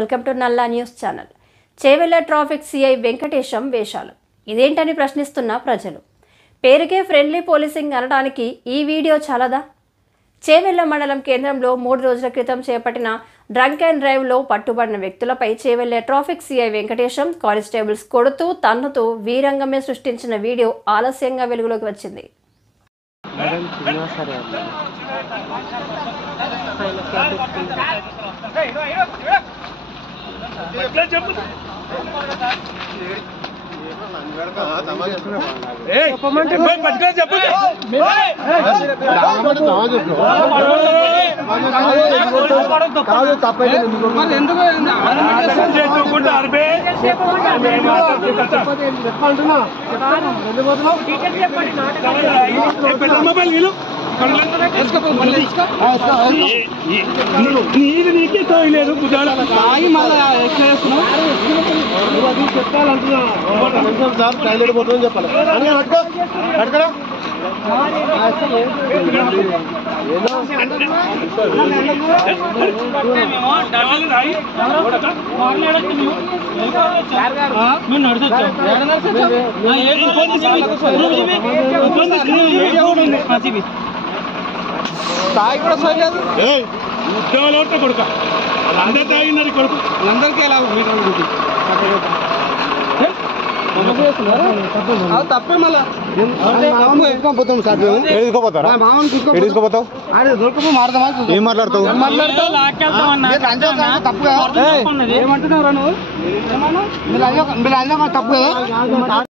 Welcome to నల్లా news channel. Chevella traffic CI Venkatesham వేషాలు ఇదేంటని ప్రశ్నిస్తున్న ప్రజలు. పేరుకే ఫ్రెండ్లీ పోలీసింగ్ అనడానికి ఈ వీడియో చాలదా? చేవెళ్ల మండలం కేంద్రంలో 3 రోజుల క్రితం చేపట్టిన డ్రంక్ అండ్ డ్రైవ్లో పట్టుబడిన వ్యక్తులపై Chevella traffic CI Venkatesham constables కొడుతూ తన్నుతూ వీరంగమే సృష్టించిన వీడియో ఆలస్యంగా వెలుగులోకి వచ్చింది. నీకే తోయలేదు చెప్పాలంటున్నా సార్ టైలెట్ పోతుందని చెప్పాలి. తాగి కూడా సరిలేదు ఉద్యోగాలు కొడుక అందరు తాగినది కొడుకు అందరికీ ఎలా తప్పే మళ్ళీ పోతాం సార్. తీసుకోపోతావు ఏం మాట్లాడతావు తప్పు ఏమంటున్నావు నువ్వు తప్పు కదా.